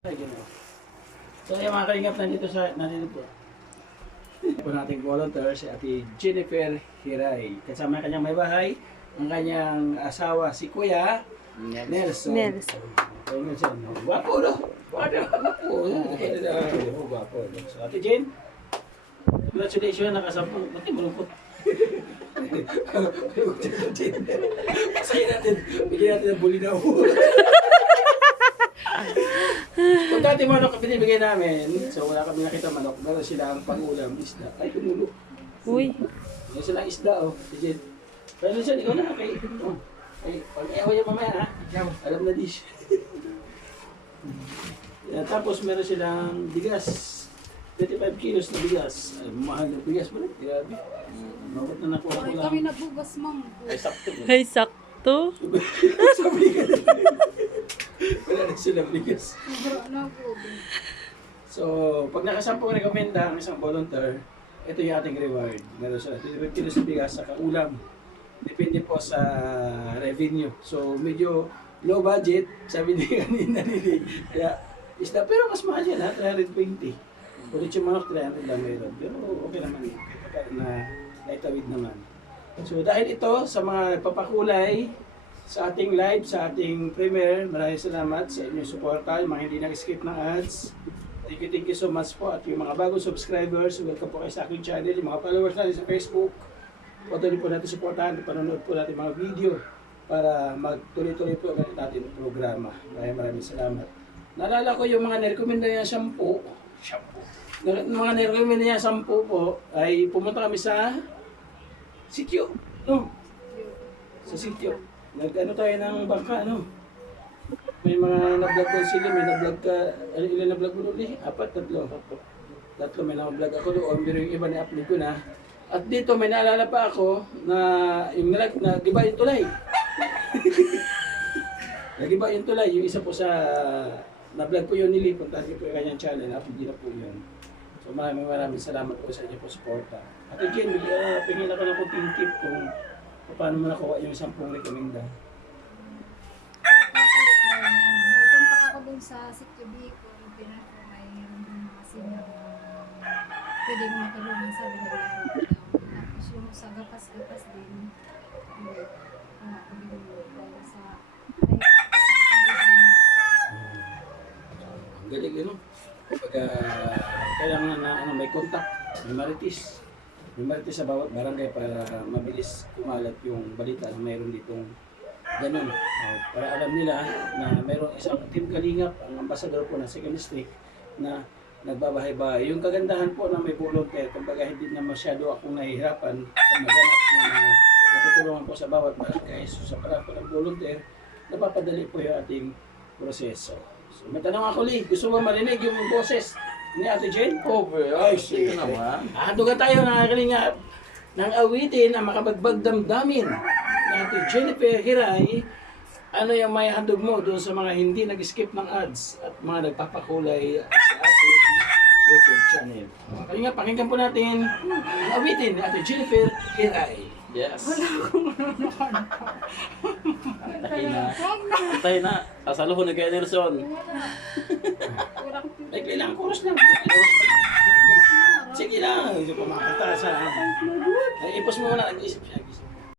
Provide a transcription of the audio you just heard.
Ay, gano'n. So, yung mga kalingap nandito po. Po nating volunteer si Ate Jennifer Hiray. Kasama ang kanyang may bahay, ang kanyang asawa si Kuya Nelson. Nelson. Kuya Nelson. Guwapo, no? Guwapo. Guwapo. So, Ate Jen, congratulations, nakasampung. Ba't yung malungkot? Pasahin natin. Bigyan natin ng bulinaw. Kung dati manok ang binibigay namin, so wala kami nakita manok, meron sila ang pang-ulam, isda. Ay, tumulo. Uy. Meron silang isda, oh. Legit. Pero Nelson, ikaw na, okay. Oh. Ay, pag-ewa yan mamaya, ha? Alam na dish. Yan, tapos meron silang bigas. 25 kilos na bigas. Ay, mahal na bigas mo rin. Grabe. Mabot na nakuha ko Ay, lang. kami nagbugas, ma'am. Ay, sakto. Ay, sakto. Sabi ka na. Wala na sila bigas. Sobra na po. So, pag nakasampung rekomenda ang isang volunteer, ito yung ating reward. Meron siya 25 kilos na bigas sa kaulam. Depende po sa revenue. So, medyo low budget, sabi ni kanina nili. Kaya, isda, pero mas mahal yan ha, 320. Ulit yung manok, 300 lang meron. Pero okay naman yun. Kapag na naitawid naman. So, dahil ito sa mga nagpapakulay, sa ating live, sa ating premiere, maraming salamat sa inyong suporta, yung mga hindi nag-skip ng ads. Thank you so much po. At yung mga bagong subscribers, welcome po kayo sa aking channel. Yung mga followers natin sa Facebook, patuloy po natin supportahan, panonood po natin mga video para magtuloy-tuloy po ang natin programa. Maraming salamat. Naalala ko yung mga nirekomenda niya shampoo. Mga nirekomenda niya shampoo po, ay pumunta kami sa sityo. No? Sa sityo. Nag-ano tayo ng bangka, no? May mga na-vlog ko sila, may na-vlog ka, ilan na-vlog mo ulit? 4, 3. Tatlo may na-vlog ako doon, pero yung iba na-upload ko na. At dito may naalala pa ako na yung nag-iba yung tulay. Nag-iba yung tulay, yung isa po sa na-vlog ko yun nili, puntahan ko po yung kanyang channel, upload na po yun. So maraming salamat po sa inyo po suporta. At again, pingin ako ng kunting tip kung paano mo nakuha yung 10 rekomenda. May kontak ako dun sa Sitio Bicol. Pinako may mga senior na pwede mo matulungan sa binigay. Tapos yung sa gapas-gapas din. Ako din dahil sa Ang galing yun, no? Pagka kailangan na may kontak, may marites. May marites sa bawat barangay para mabilis kumalat yung balita na mayroon ditong ganun. Para alam nila na mayroon isang team kalingap, ang ambasador po ng 2nd District na nagbabahay-bahay. Yung kagandahan po na may volunteer, kumbaga hindi na masyado akong nahihirapan sa maganap na natutulungan po sa bawat barangay. So sa parang po ng volunteer, napapadali po yung ating proseso. So may tanong ako, Lee, gusto mo marinig yung boses ni Ate Jen? Over. Ay, sige naman. Handugan tayo na kalingap ng awitin na makabagbag damdamin ni Ate Jennifer Hiray. Ano yung may handog mo doon sa mga hindi nag-skip ng ads at mga nagpapakulay sa ating YouTube channel? Kalingap, pakinggan po natin ang awitin ni Ate Jennifer Hiray. Yes. Antay na. Antay na. Sasaluhon ni Kuya Nelson. Ay, kailangan chorus lang. Sige lang. Hindi pa makakata sa... Ay, ipos mo muna. Nag-iisip siya.